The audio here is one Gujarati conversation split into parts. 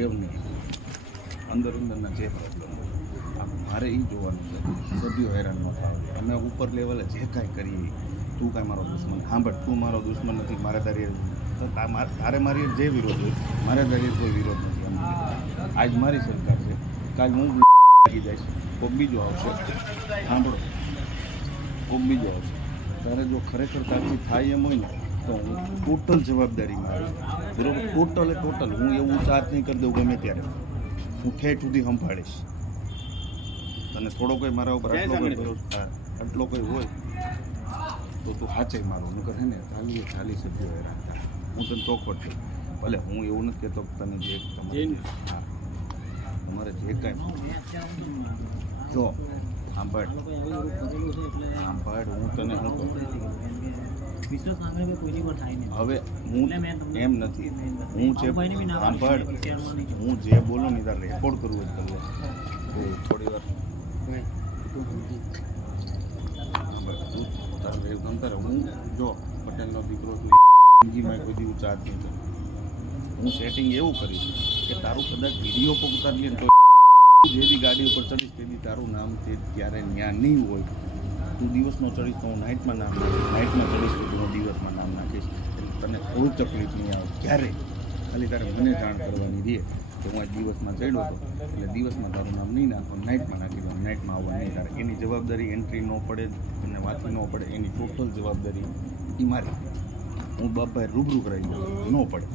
એવું નહીં અંદર અંદરના જે મારે એ જોવાનું છે. સભ્યો હેરાન ન થાય અમે ઉપર લેવલે જે કાંઈ કરીએ તું કાંઈ મારો દુશ્મન, સાંભળ, તું મારો દુશ્મન નથી, મારે તારી તારે મારી જે વિરોધ હોય, મારે તારી કોઈ વિરોધ નથી. એમ આજ મારી સરકાર છે. કાલ હું લાગી જઈશ. કોક બીજો આવશે. સાંભળો. કોક બીજો આવશે. તારે જો ખરેખર તારથી થાય એમ હોય ને તો હું ટોટલ જવાબદારી મારી બરોબર? Total total. હું એવું ચાર્જ નહીં કરી દઉં ગમે ત્યારે. હું ઠેઠ સુધી સંભાળીશ. તને થોડો કોઈ મારા ઉપર આટલો કોઈ આટલો કોઈ હોય તો તું સાચે મારો. હું કહે ને ચાલી ચાલી સભ્યો હેરાન હું તને ચોખવટ ભલે હું એવું નથી કહેતો તને જે તમારે જે સાંભળ. સાંભળ હું તને શું કહું? હવે હું એમ નથી. હું જે સાંભળ. હું જે બોલું ને તારે રેકોર્ડ કરવું જ કરવું. તો થોડી વાર. હું તારે જો પટેલનો દીકરો જિંદગીમાં કોઈ દી ચાર્જ નહીં હું સેટિંગ એવું કરીશ કે તારું કદાચ વીડિયો પણ ઉતારી લે તો જે દી ગાડી ઉપર ચડીશ તે દી તારું નામ તે ક્યારે ત્યાં નહીં હોય. તું દિવસનો ચડીશ તો હું નાઇટમાં નામ નાઇટમાં ચડીશ તો હું દિવસમાં નામ નાખીશ. તને કોઈ તકલીફ નહીં આવે. ક્યારે? ખાલી તારે મને જાણ કરવાની રહે કે હું આ દિવસમાં ચડ્યો હતો એટલે દિવસમાં તારું નામ નહીં નાખો નાઇટમાં નાખી દો. નાઇટમાં આવવા નહીં. તારે એની જવાબદારી એન્ટ્રી ન પડે, અને વાંચી ન પડે, એની ટોટલ જવાબદારી એ મારી. હું બાપભાઈ રૂબરૂ કરાવી દઉં. ન પડે.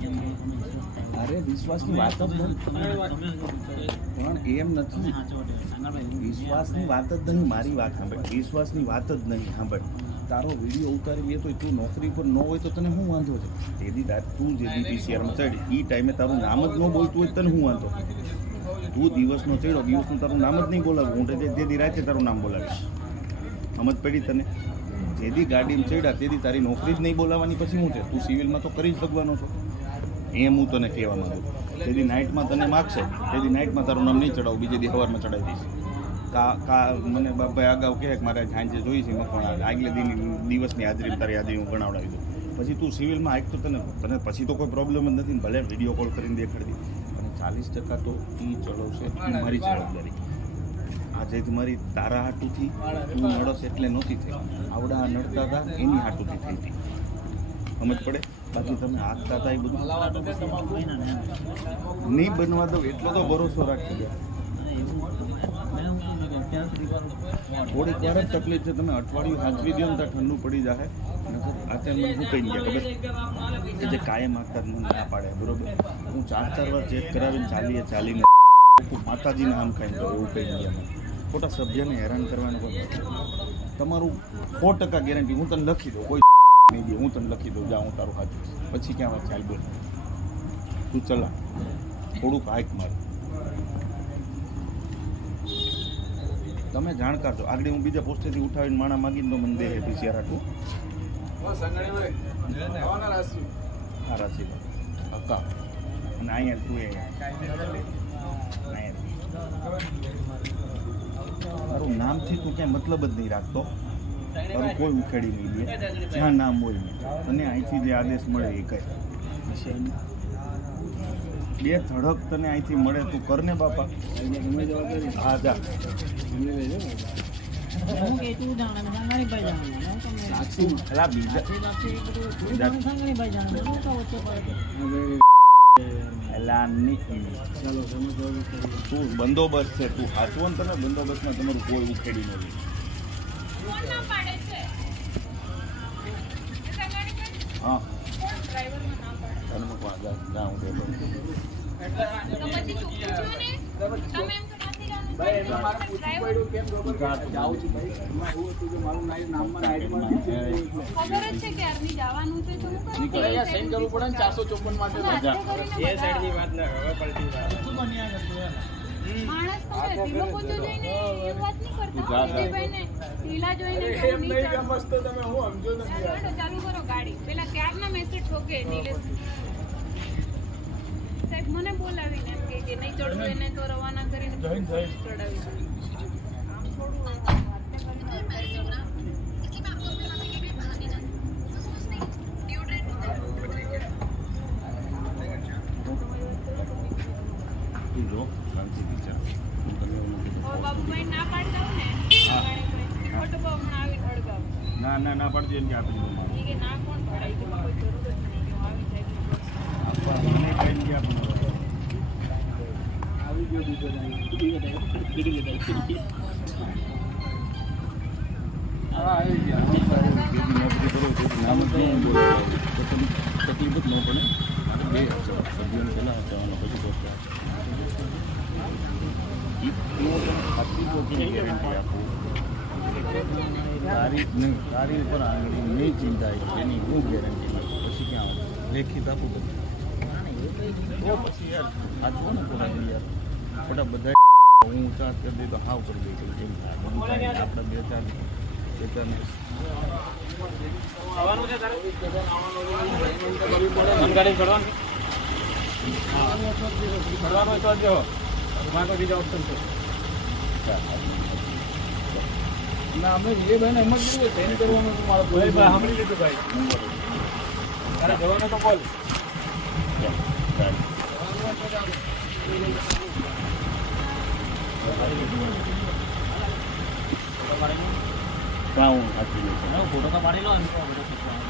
અરે વિશ્વાસની વાત જ પણ એમ નથી. વિશ્વાસની વાત જ નહીં મારી વાત સાંભળ. વિશ્વાસની વાત જ નહીં સાંભળ. તારો વીડિયો ઉતારી તો તું નોકરી પર ન હોય તો તને શું વાંધો છે? તેથી તાર તું જે શેરમાં ચડી એ ટાઈમે તારું નામ જ ન બોલતું હોય તને શું વાંધો? તું દિવસનો ચડ્યો દિવસનું તારું નામ જ નહીં બોલાવું હું તે જે દી રાતે તારું નામ બોલાવીશ. સમજ પડી તને? જે દી ગાડીમાં ચડ્યા તે દી તારી નોકરી જ નહીં બોલાવવાની પછી શું છે? તું સિવિલમાં તો કરી જ શકવાનો છો. એમ હું તને કહેવા માંગુ તેથી નાઇટમાં તને માગશે તેથી નાઇટમાં તારું નામ નહીં ચડાવું બીજે દી સવારમાં ચડાવી દઈશ. કા કા મને બાપભાઈ અગાઉ કહે કે મારે સાંજે જોઈ છે મકવાણા. આગલે દિન દિવસની હાજરી તારી હાજરી હું ગણાવડાવી દઉં. પછી તું સિવિલમાં આવીશ તો તને તને પછી તો કોઈ પ્રોબ્લેમ જ નથી ને ભલે વીડિયો કોલ કરીને દેખાડી અને ચાલીસ ટકા તો એ ચલાવશે મારી જવાબદારી. આજે મારી તારા હાટુથી તું નડસ એટલે નહોતી થઈ. આવડા નડતા હતા એની હાટુથી થઈ હતી. સમજ પડે? બાકી તમે હાથતા હતા એ બધું. નહીં બનવા દો એટલો તો ભરોસો રાખી થોડી વાર તકલીફ છે, તમે અઠવાડિયું હાજરી દો ને ત્યાં ઠંડુ પડી જાય આતે મને શું કહી ગયા કે જે કાયમ આખતા મને ના પાડે, બરોબર? હું ચાર ચાર વાર ચેક કરાવીને ચાલીએ, ચાલીને. માતાજીને આમ તો એવું કહી ગયા ખોટા સભ્યને હેરાન કરવાનું તમારું સો ટકા ગેરંટી, હું તને લખી દઉં, કોઈ નહીં દે હું તને લખી દઉં જા હું તારું હાથ પછી ક્યાં વાત ચાલ બોલ. તું ચલા. થોડુંક હાઈક માર. તમે જાણકાર છો. આગળ હું બીજા પોસ્ટેથી ઉઠાવીને માણા માગીને તો મને દે પીસીઆર આટલું હા. રાશી અને અહીંયા તું એ તારું નામથી તું ક્યાંય મતલબ જ નહીં રાખતો. તારું કોઈ ઉખેડી નહીં દે. જ્યાં નામ હોય અને તને અહીંથી જે આદેશ મળે એ કહે બે ધડક તને અહીંથી મળે તું કર ને બાપા. હા જા. ને છે તું ની બંદોબસ્ત છે તું? હાચવન તને? બંદોબસ્તમાં તમારું કોઈ ઉખેડી ન ના ના ને નથી ખબર જ છે કે આર્મી જવાનું છે તો હું કરું? કે એ સાઈડ કરવું પડે ને ચારસો ચોપન માટે જા. વાત માણસ તો હોય, ઢીલો પોચો વાત નહીં કરતા. જા. વિજયભાઈને ઢીલા જોઈને એમ કેવું નહીં નહીં કે ચાલતું. મસ્ત તમે હું સમજો નથી ચાલો હેડો, ચાલુ કરો ગાડી પેલા ક્યારના મેસેજ ઠોકે નિલેશ સાહેબ મને બોલાવીને એમ કે કે નહીં ચડવું એને તો રવાના કરીને ચડાવી દઉં. આમ થોડું વાતને કરીને અટકાઈ જવાનું. શાંતિ વિચાર હું તને એવું નથી હવે કહેતો. બાબુભાઈ ના, ને, ના પાડજો એમ કે આપી તકલીફ જ ન પડે બે સભ્યોને પહેલાં જવાનું પછી ગેરંટી આપું તારી નહીં તારી ઉપર આગળ નહીં ચિંતા એની હું ગેરંટી પછી ક્યાં આવું? લેખિત આપું બધું તો પછી યાર આ જો ને કોરા યાર ખોટા બધા હું ઊંચા કરી દઈ તો હાવ કરી દઈ કે કેમ થાય પણ કાંઈ નહીં. આપણે બે ચાર બે ચાર ગાડી ચડવાનું ચડવાનું તો જો તમારે તો બીજા ઓપ્શન છે ના અમે એ ભાઈ એમ જ કીધું સેન્ડ કરવાનું તો મારો ભાઈ ભાઈ સાંભળી લીધું ભાઈ. તારે જવાનો તો બોલ કાં હું સાચી લઈશ ફોટો તો પાડી લો એમ